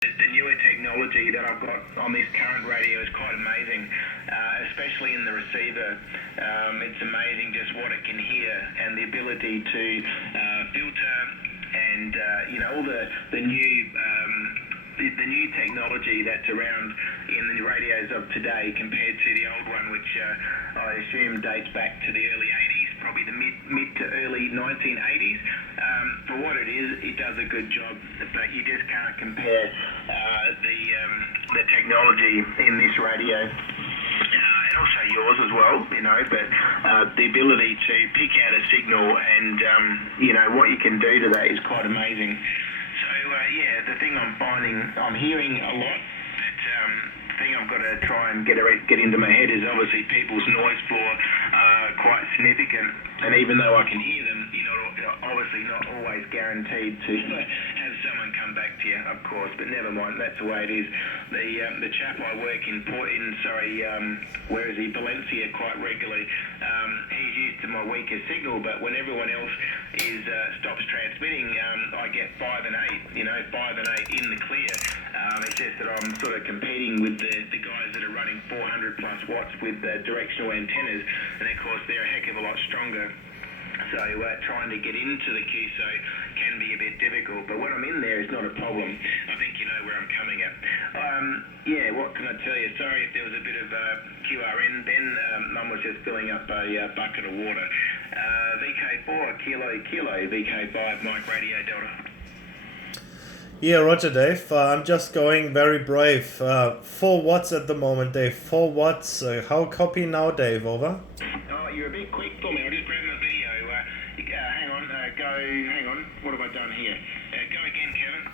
The newer technology that I've got on this current radio is quite amazing, especially in the receiver. It's amazing just what it can hear and the ability to filter and all the new technology that's around in the radios of today compared to the old one, which I assume dates back to the early 80s, probably the mid to early 1980s. For what it is, it does a good job, but you just can't compare the technology in this radio. And also yours as well, but the ability to pick out a signal and, what you can do to that is quite amazing. So, the thing I'm hearing a lot, the thing I've got to try and get into my head is obviously people's noise floor are quite significant, and even though I can hear them, obviously not always guaranteed to have someone come back to you, of course, but never mind, that's the way it is. The chap I work in where is he, Valencia, quite regularly, he's used to my weaker signal, but when everyone else stops transmitting, I get 5 and 8, 5 and 8 in the clear. It's just that I'm sort of competing with the guys that are running 400 plus watts with directional antennas, and of course they're a heck of a lot stronger. So trying to get into the QSO can be a bit difficult, but when I'm in there, it's not a problem. I think you know where I'm coming at. What can I tell you? Sorry if there was a bit of QRN then. Mum was just filling up a bucket of water. VK4, kilo, VK5 Mike Radio Delta. Yeah, Roger, Dave. I'm just going very brave. 4 watts at the moment, Dave. 4 watts. How copy now, Dave? Over. Oh, you're a bit quick for me. I'll just grab my video. Hang on. What have I done here? Go again, Kevin.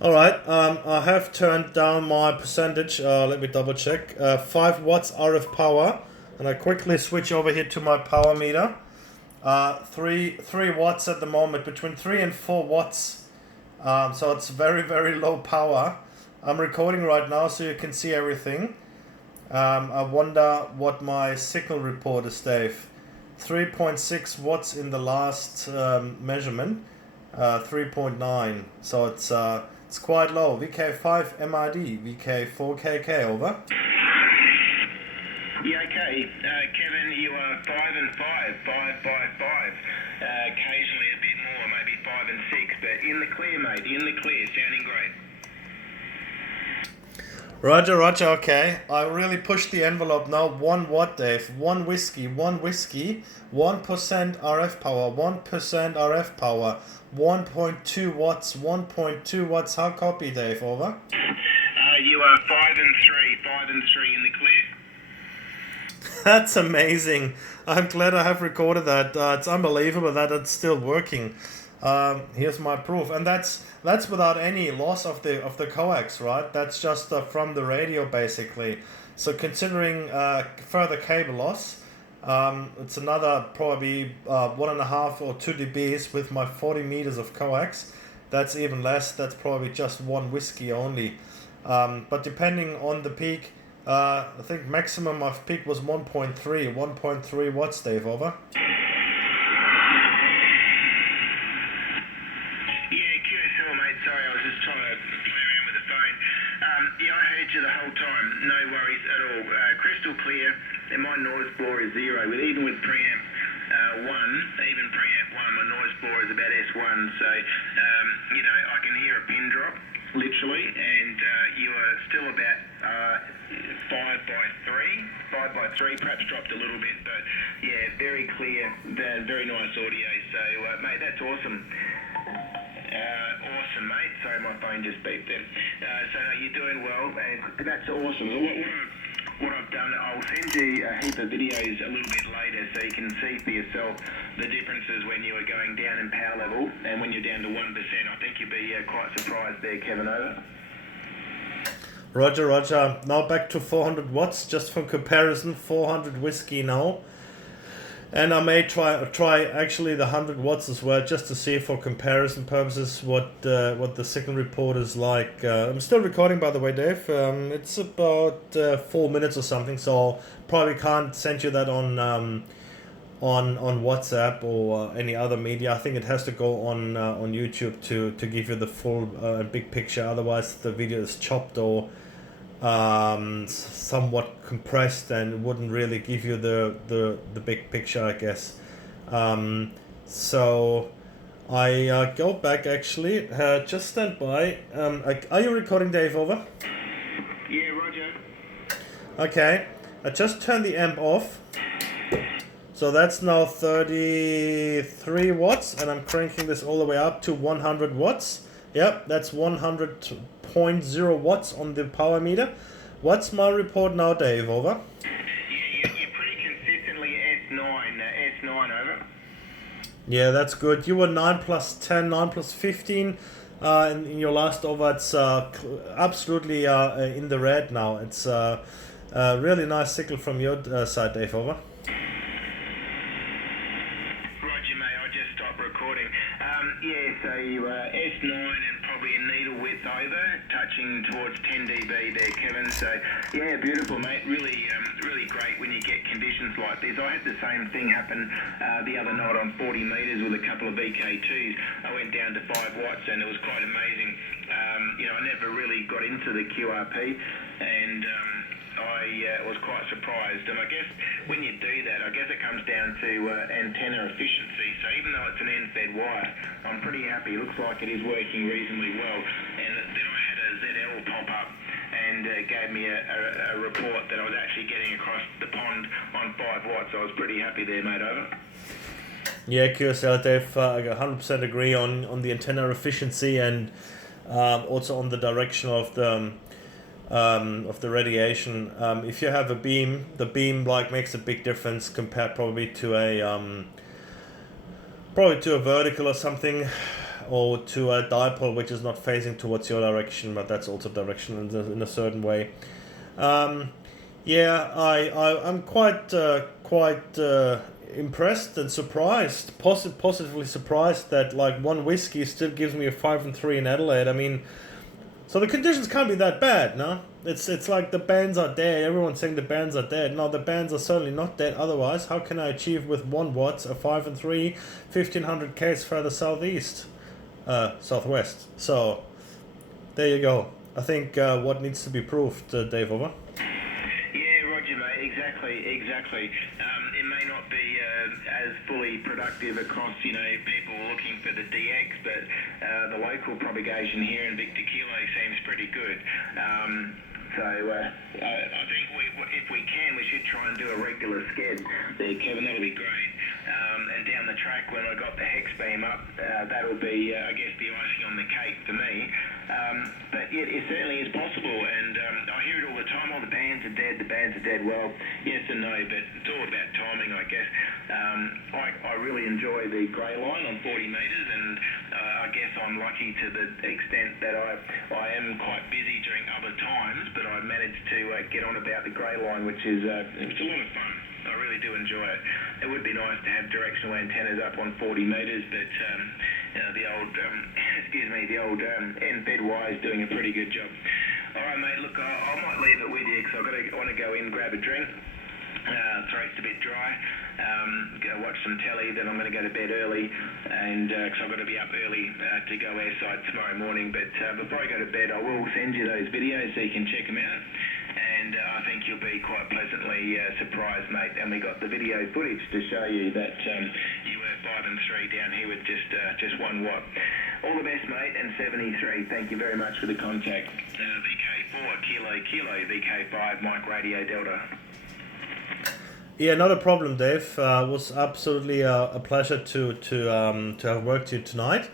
Alright, I have turned down my percentage. Let me double check. 5 watts RF power. And I quickly switch over here to my power meter. 3 watts at the moment, between 3 and 4 watts. So it's very, very low power. I'm recording right now so you can see everything. I wonder what my signal report is, Dave. 3.6 watts in the last measurement. 3.9. So it's quite low. VK5MRD, VK4KK, over. Yeah, okay. Kevin, you are 5 and 5, 5 by 5. Occasionally a bit more, maybe 5 and 6, but in the clear, mate, in the clear, sounding great. Roger, okay. I really pushed the envelope now. 1 watt, Dave. 1 whiskey, 1%, RF power, 1% RF power, 1.2 watts, 1.2 watts. How copy, Dave? Over. You are 5 and 3 in the clear. That's amazing. I'm glad I have recorded that. It's unbelievable that it's still working. Here's my proof, and that's without any loss of the coax, right? That's just from the radio, basically. So considering further cable loss, it's another probably 1.5 or 2 dBs with my 40 meters of coax. That's even less. That's probably just 1 whiskey only. But depending on the peak, I think maximum of peak was 1.3 watts, Dave, over. The whole time, no worries at all. Crystal clear, and my noise floor is 0. Even with preamp 1, even preamp 1, my noise floor is about S1. So, I can hear a pin drop, literally, and you are still about 5 by 3, perhaps dropped a little bit, but yeah, very clear, very nice audio. So, mate, that's awesome. Awesome, mate. Sorry, my phone just beeped then. So you're doing well, and that's awesome. What I've done, I'll send you a heap of videos a little bit later so you can see for yourself the differences when you are going down in power level and when you're down to 1%. I think you'll be quite surprised there, Kevin, over. Roger. Now back to 400 watts, just for comparison, 400 whiskey now. And I may try actually the 100 watts as well, just to see for comparison purposes what the signal report is like. I'm still recording, by the way, Dave. It's about 4 minutes or something, so probably can't send you that on on WhatsApp or any other media. I think it has to go on YouTube to give you the full big picture. Otherwise, the video is chopped or somewhat compressed and wouldn't really give you the big picture, I guess. So I go back actually. Just stand by. Are you recording, Dave? Over. Yeah, Roger. Okay. I just turned the amp off. So that's now 33 watts, and I'm cranking this all the way up to 100 watts. Yep, that's 100.0 watts on the power meter. What's my report now, Dave? Over. Yeah, you're pretty consistently S9 over. Yeah, that's good. You were 9 plus 10, 9 plus 15 in your last over. It's absolutely in the red now. It's a really nice signal from your side, Dave. Over. Roger, mate. I just stopped recording. Yeah, so S9 and probably a needle width over, touching towards 10 dB there, Kevin. So yeah, beautiful, mate. Really great when you get conditions like this. I had the same thing happen the other night on 40 meters with a couple of VK2s. I went down to 5 watts and it was quite amazing. I never really got into the QRP and I was quite surprised, and I guess when you do that, I guess it comes down to antenna efficiency. So even though it's an end-fed wire, I'm pretty happy. It looks like it is working reasonably well. And then I had a ZL pop up and gave me a report that I was actually getting across the pond on 5 watts. I was pretty happy there, mate. Over. Yeah, QSL, Dave, I 100% agree on the antenna efficiency and also on the direction of the radiation. If you have a beam, the beam makes a big difference compared probably to a vertical or something, or to a dipole which is not facing towards your direction, but that's also direction in a certain way. Yeah, I'm quite impressed and surprised, positively surprised that one whiskey still gives me a 5 and 3 in Adelaide. I mean, so the conditions can't be that bad, no? It's like the bands are dead. Everyone's saying the bands are dead. No, the bands are certainly not dead. Otherwise, how can I achieve with 1 watts a 5 and 3, 1500 k's further southwest? So there you go. I think what needs to be proved, Dave. Over. Yeah, Roger, mate. Exactly. It may not be as fully productive across, people looking for the DX, but the local propagation here in Victor Kilo seems pretty good. So I think if we can, we should try and do a regular sked there, Kevin. That'll be great. And down the track, when I got the hex beam up, that'll be, I guess, the icing on the cake for me. But yeah, it certainly is possible, and I hear it all the time. The bands are dead. Well, yes and no, but it's all about timing, I guess. I really enjoy the grey line on 40 metres, and I guess I'm lucky to the extent that I am quite busy during other times, but I managed to get on about the grey line, which is it's a lot of fun. I really do enjoy it. It would be nice to have directional antennas up on 40 metres, but the old end-fed wire is doing a pretty good job. All right, mate. Look, I might leave it with you because I want to go in, grab a drink. Throat's a bit dry. Go watch some telly. Then I'm going to go to bed early, and because I've got to be up early to go airside tomorrow morning. But before I go to bed, I will send you those videos so you can check them out. And I think you'll be quite pleasantly surprised, mate. And we got the video footage to show you that you were 5 and 3 down here with just 1 watt. All the best, mate. And 73. Thank you very much for the contact. VK4 Kilo VK5 Mike Radio Delta. Yeah, not a problem, Dave. It was absolutely a pleasure to have worked with you tonight.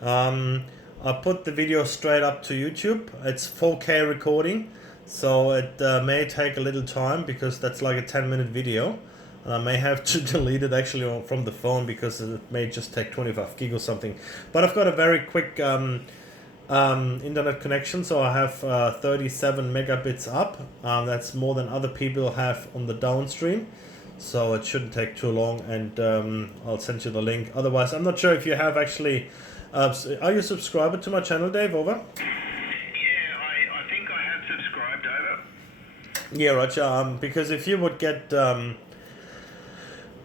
I put the video straight up to YouTube. It's 4K recording, so it may take a little time because that's like a 10-minute video. And I may have to delete it actually from the phone because it may just take 25 gig or something. But I've got a very quick internet connection, so I have 37 megabits up. That's more than other people have on the downstream, so it shouldn't take too long, and I'll send you the link. Otherwise, I'm not sure if you have actually are you a subscriber to my channel, Dave? Over. Yeah, I think I have subscribed. Over. Yeah, Roger. Because if you would get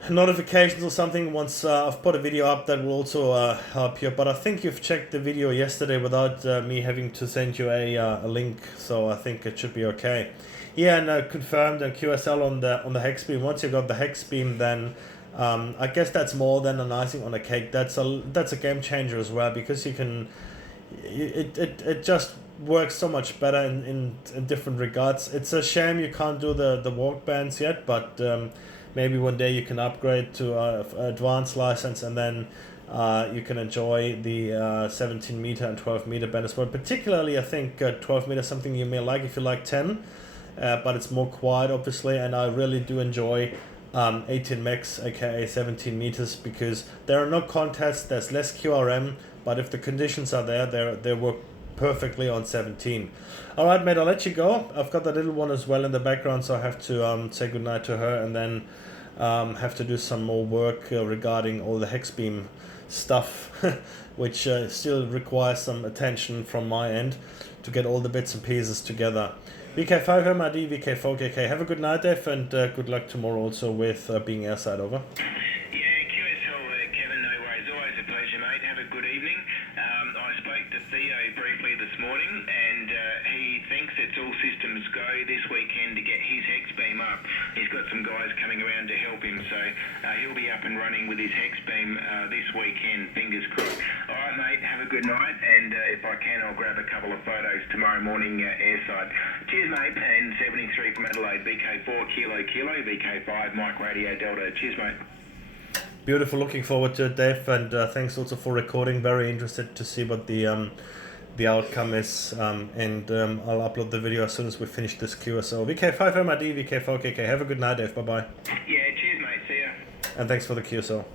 notifications or something once I've put a video up, that will also help you. But I think you've checked the video yesterday without me having to send you a link, so I think it should be okay. Yeah, and confirmed the QSL on the hex beam. Once you got the hex beam, then I guess that's more than an icing on a cake. That's a game changer as well, because you can it just works so much better in different regards. It's a shame you can't do the walk bands yet, but maybe one day you can upgrade to advanced license, and then you can enjoy the 17 meter and 12 meter band as well. Particularly, I think 12 meter is something you may like if you like 10, but it's more quiet, obviously, and I really do enjoy 18 max, aka 17 meters, because there are no contests, there's less QRM, but if the conditions are there, they work perfectly on 17. All right, mate, I'll let you go. I've got the little one as well in the background, so I have to say goodnight to her, and then have to do some more work regarding all the hex beam stuff, which still requires some attention from my end to get all the bits and pieces together. VK5MRD, VK4KK. Have a good night, Dave, and good luck tomorrow also with being airside. Over. Yeah, QSL, Kevin, no worries. Always a pleasure, mate. Have a good evening. I spoke to Theo briefly this morning, and he thinks it's all systems go this weekend to get his hex beam up. He's got some guys coming around to help him, so he'll be up and running with his hex beam this weekend. Fingers crossed. All right, mate. Have a good night, and if I can, I'll grab a couple of photos tomorrow morning airside. Cheers, mate. And 73 from Adelaide, VK4 Kilo Kilo, VK5 Mike Radio Delta. Cheers, mate. Beautiful. Looking forward to it, Dave, and thanks also for recording. Very interested to see what the outcome is, and I'll upload the video as soon as we finish this QSO. VK5MRD, VK4KK. Have a good night, Dave. Bye bye. Yeah, cheers, mate. See ya. And thanks for the QSO.